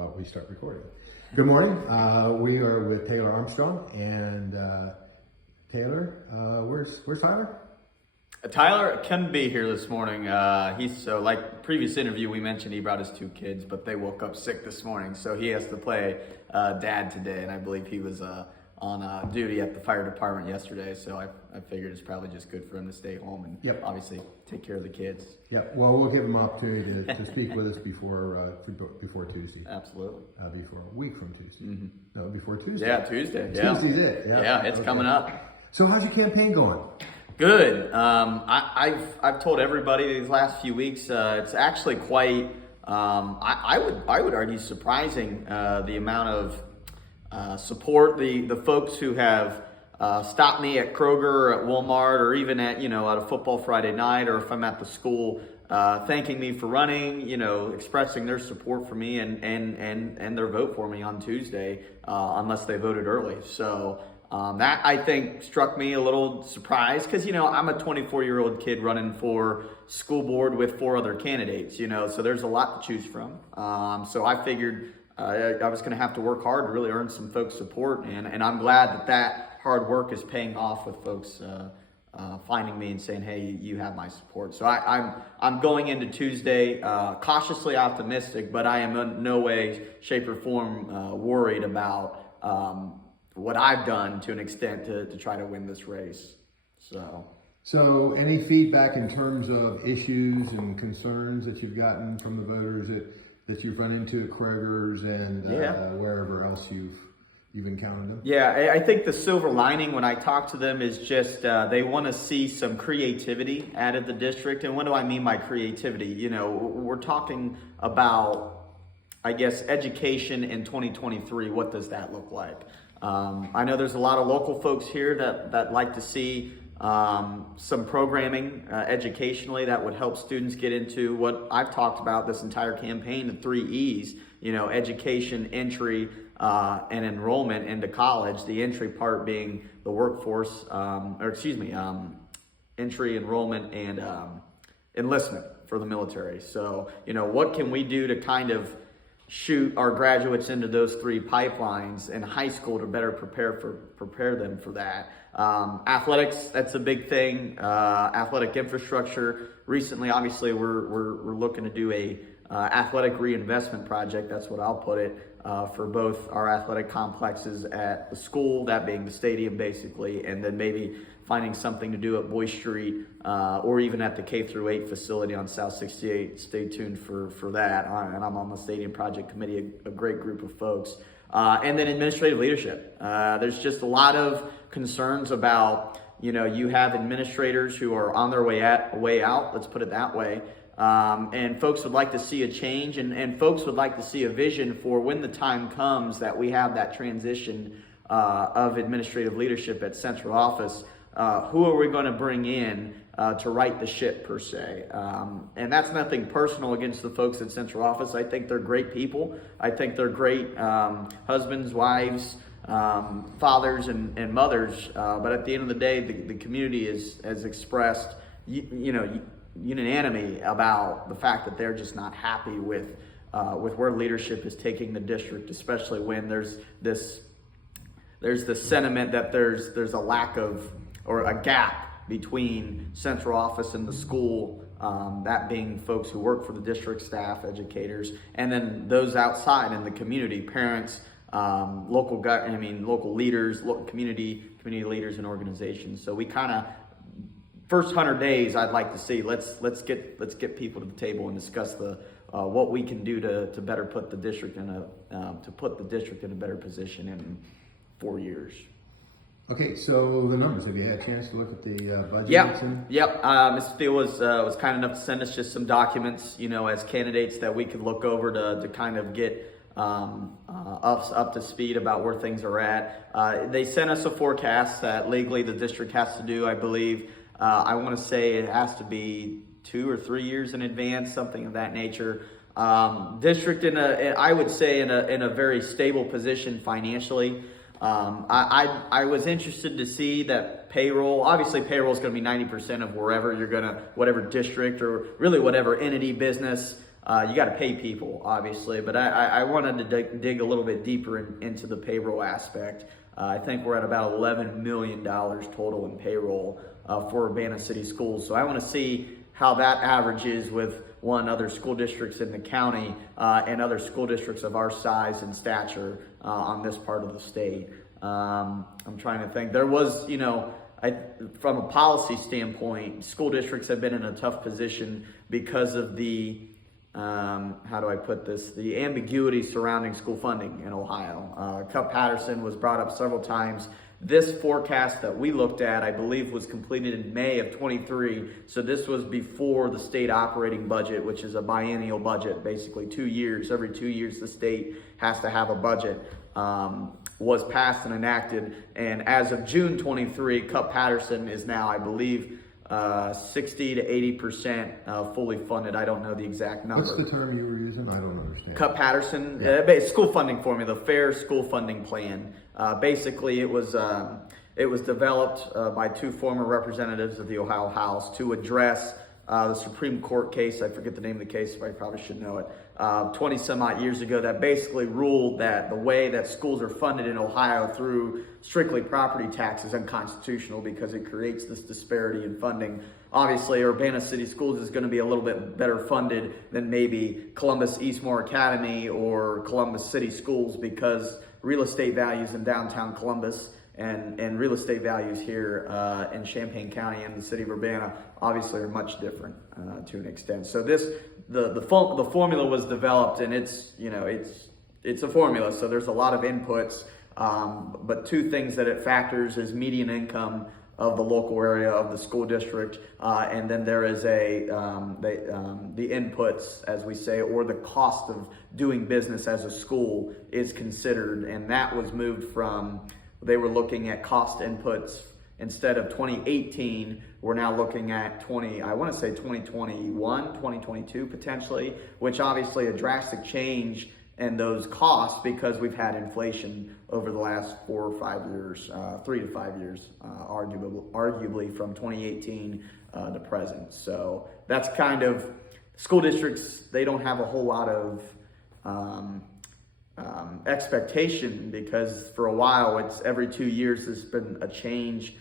about we start recording? Good morning. We are with Taylor Armstrong, and Taylor, where's Tyler? Tyler couldn't be here this morning. He's like previous interview we mentioned he brought his two kids, but they woke up sick this morning, so he has to play dad today. And I believe he was on duty at the fire department yesterday, so I figured it's probably just good for him to stay home and obviously take care of the kids. Yeah. Well, we'll give him an opportunity to speak with us before Tuesday. Absolutely. Before a week from Tuesday. Mm-hmm. No, before Tuesday. Yeah, Tuesday. Yeah. Tuesday's it. Yeah, it's coming up. So how's your campaign going? Good. I've told everybody these last few weeks. It's actually quite. I would argue surprising the amount of support. The folks who have stopped me at Kroger or at Walmart or even at a football Friday night, or if I'm at the school, thanking me for running. Expressing their support for me and their vote for me on Tuesday, unless they voted early. So. That I think struck me a little surprised because, I'm a 24-year-old kid running for school board with 4 other candidates, so there's a lot to choose from. So I figured I was going to have to work hard to really earn some folks' support. And I'm glad that hard work is paying off with folks finding me and saying, hey, you have my support. So I'm going into Tuesday cautiously optimistic, but I am in no way, shape, or form worried about what I've done to an extent to try to win this race. So any feedback in terms of issues and concerns that you've gotten from the voters that you've run into at Kroger's and wherever else you've encountered them? Yeah, I think the silver lining when I talk to them is just they want to see some creativity added to the district. And what do I mean by creativity? We're talking about, I guess, education in 2023. What does that look like? I know there's a lot of local folks here that like to see some programming educationally that would help students get into what I've talked about this entire campaign, the 3 E's, education, entry, and enrollment into college. The entry part being the workforce, entry, enrollment, and enlistment for the military. So, what can we do to kind of shoot our graduates into those 3 pipelines in high school to better prepare them for that. Athletics, that's a big thing. Athletic infrastructure. Recently, obviously, we're looking to do a athletic reinvestment project. That's what I'll put it for both our athletic complexes at the school, that being the stadium basically, and then maybe finding something to do at Boy Street or even at the K-8 facility on South 68. Stay tuned for that. And I'm on the stadium project committee, a great group of folks. And then administrative leadership. There's just a lot of concerns about, you have administrators who are on their way out, let's put it that way. And folks would like to see a change, and folks would like to see a vision for when the time comes that we have that transition of administrative leadership at central office. Who are we going to bring in to right the ship, per se? And that's nothing personal against the folks at central office. I think they're great people. I think they're great husbands, wives, fathers, and mothers. But at the end of the day, the community has expressed, unanimity about the fact that they're just not happy with where leadership is taking the district, especially when there's this sentiment that there's a lack of, or a gap between central office and the school, that being folks who work for the district staff, educators, and then those outside in the community, parents, local leaders, community leaders and organizations. So we kind of, first 100 days, I'd like to see, let's get people to the table and discuss what we can do to better put the district in a better position in 4 years. Okay, so the numbers. Have you had a chance to look at the budget? Yep. Ms. Steele was kind enough to send us just some documents, as candidates that we could look over to kind of get us up to speed about where things are at. They sent us a forecast that legally the district has to do, I believe. I want to say it has to be 2 or 3 years in advance, something of that nature. District I would say in a very stable position financially. I was interested to see that payroll, obviously payroll is going to be 90% of whatever district or really whatever entity, business, You got to pay people, obviously, but I wanted to dig a little bit deeper into the payroll aspect. I think we're at about $11 million total in payroll for Urbana City Schools. So I want to see how that averages with other school districts in the county and other school districts of our size and stature on this part of the state. I'm trying to think. There was, from a policy standpoint, school districts have been in a tough position because of the how do I put this? The ambiguity surrounding school funding in Ohio. Cup-Patterson was brought up several times. This forecast that we looked at, I believe, was completed in May of 23. So this was before the state operating budget, which is a biennial budget, basically 2 years. Every 2 years, the state has to have a budget. Was passed and enacted. And as of June 23, Cup-Patterson is now, I believe, 60 to 80% fully funded. I don't know the exact number. What's the term you were using? I don't understand. Cup-Patterson, school funding formula, the Fair School Funding Plan. Basically, it was developed by two former representatives of the Ohio House to address the Supreme Court case. I forget the name of the case, but I probably should know it. 20 some odd years ago, that basically ruled that the way that schools are funded in Ohio through strictly property tax is unconstitutional because it creates this disparity in funding. Obviously, Urbana City Schools is going to be a little bit better funded than maybe Columbus Eastmore Academy or Columbus City Schools because real estate values in downtown Columbus and real estate values here in Champaign County and the city of Urbana obviously are much different to an extent. So the formula was developed, and it's a formula. So there's a lot of inputs, but two things that it factors is median income of the local area of the school district, and then there is the inputs, as we say, or the cost of doing business as a school is considered, and that was moved from. They were looking at cost inputs instead of 2018. We're now looking at 2021, 2022 potentially, which obviously a drastic change in those costs because we've had inflation over the last 4 or 5 years, 3 to 5 years, arguably from 2018 to present. So that's kind of school districts. They don't have a whole lot of expectation because for a while it's every 2 years there's been a change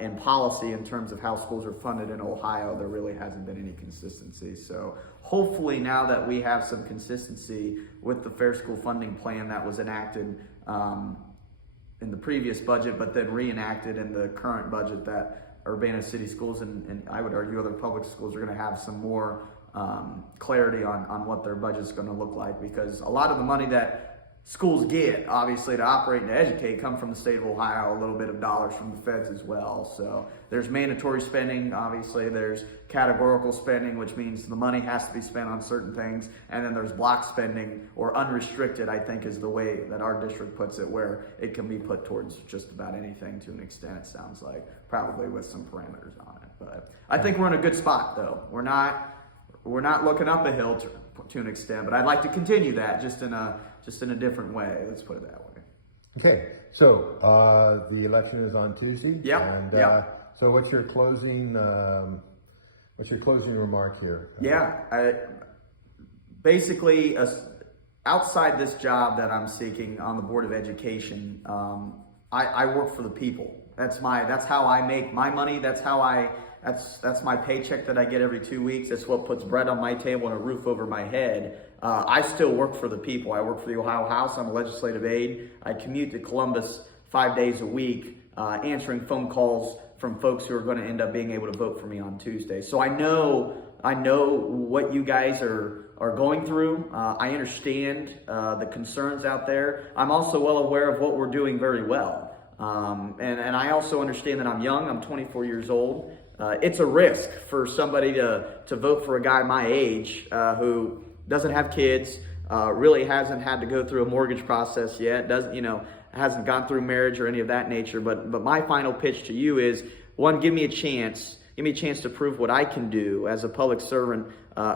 in policy in terms of how schools are funded in Ohio. There really hasn't been any consistency. So hopefully now that we have some consistency with the Fair School Funding Plan that was enacted in the previous budget but then reenacted in the current budget, that Urbana City Schools and I would argue other public schools are going to have some more clarity on what their budget's going to look like, because a lot of the money that schools get, obviously, to operate and to educate come from the state of Ohio, a little bit of dollars from the feds as well. So there's mandatory spending, obviously, there's categorical spending, which means the money has to be spent on certain things, and then there's block spending, or unrestricted, I think is the way that our district puts it, where it can be put towards just about anything to an extent, it sounds like, probably with some parameters on it. But I think we're in a good spot, though. We're not looking up a hill to an extent, but I'd like to continue that just in a different way. Let's put it that way. Okay, so the election is on Tuesday. Yeah. And so what's your closing remark here? Basically, outside this job that I'm seeking on the Board of Education, I work for the people. That's how I make my money. That's my paycheck that I get every 2 weeks. That's what puts bread on my table and a roof over my head. I still work for the people. I work for the Ohio House. I'm a legislative aide. I commute to Columbus 5 days a week, answering phone calls from folks who are going to end up being able to vote for me on Tuesday. So I know what you guys are going through. I understand the concerns out there. I'm also well aware of what we're doing very well. And I also understand that I'm young. I'm 24 years old. It's a risk for somebody to vote for a guy my age who doesn't have kids, really hasn't had to go through a mortgage process yet, hasn't gone through marriage or any of that nature. But my final pitch to you is, one, give me a chance give me a chance to prove what I can do as a public servant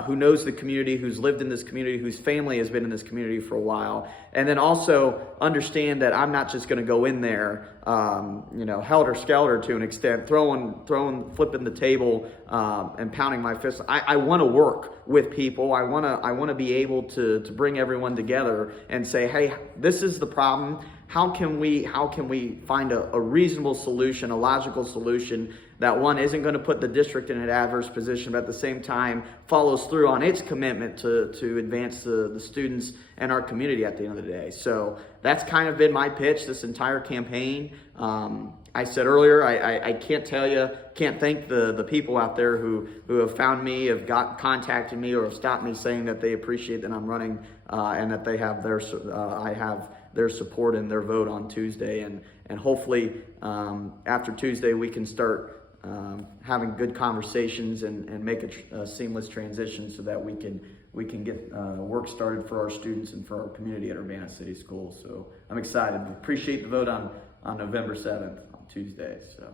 who knows the community, who's lived in this community, whose family has been in this community for a while. And then also understand that I'm not just going to go in there, helter-skelter to an extent, flipping the table and pounding my fist. I want to work with people. I want to be able to bring everyone together and say, hey, this is the problem. How can we find a reasonable solution, a logical solution that, one, isn't going to put the district in an adverse position, but at the same time follows through on its commitment to advance the students and our community at the end of the day. So that's kind of been my pitch this entire campaign. I said earlier, I can't thank the people out there who have found me, have contacted me, or have stopped me, saying that they appreciate that I'm running and that they have I have their support and their vote on Tuesday. And hopefully after Tuesday we can start having good conversations and make a seamless transition so that we can get work started for our students and for our community at Urbana City Schools. So I'm excited. Appreciate the vote on November 7th on Tuesday. So.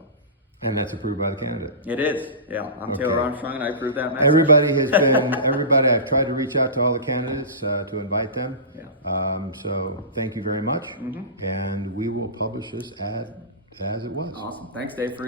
And that's approved by the candidate. It is. Yeah, I'm Taylor Armstrong, and I approve that message. Everybody. I've tried to reach out to all the candidates to invite them. Yeah. So thank you very much, and we will publish this ad as it was. Awesome. Thanks, Dave, for